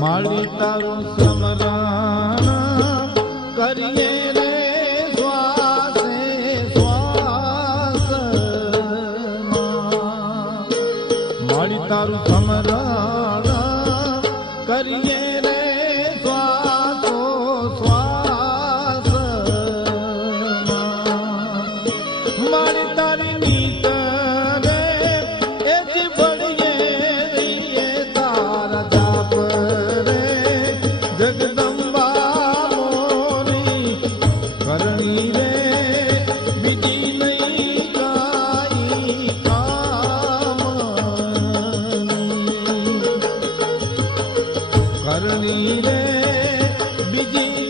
માળી તારું સ્મરણ કરીએ રે શ્વાસે શ્વાસ માળી તારું સ્મરણ કરીએ રે શ્વાસો શ્વાસ માળી તારી નીત રે એથી ભળીએ રહીએ તારા જાપ રે જગદંબા મોરી કરણી રે બીજી નહીં કાઈ કામની કરણી રે બીજી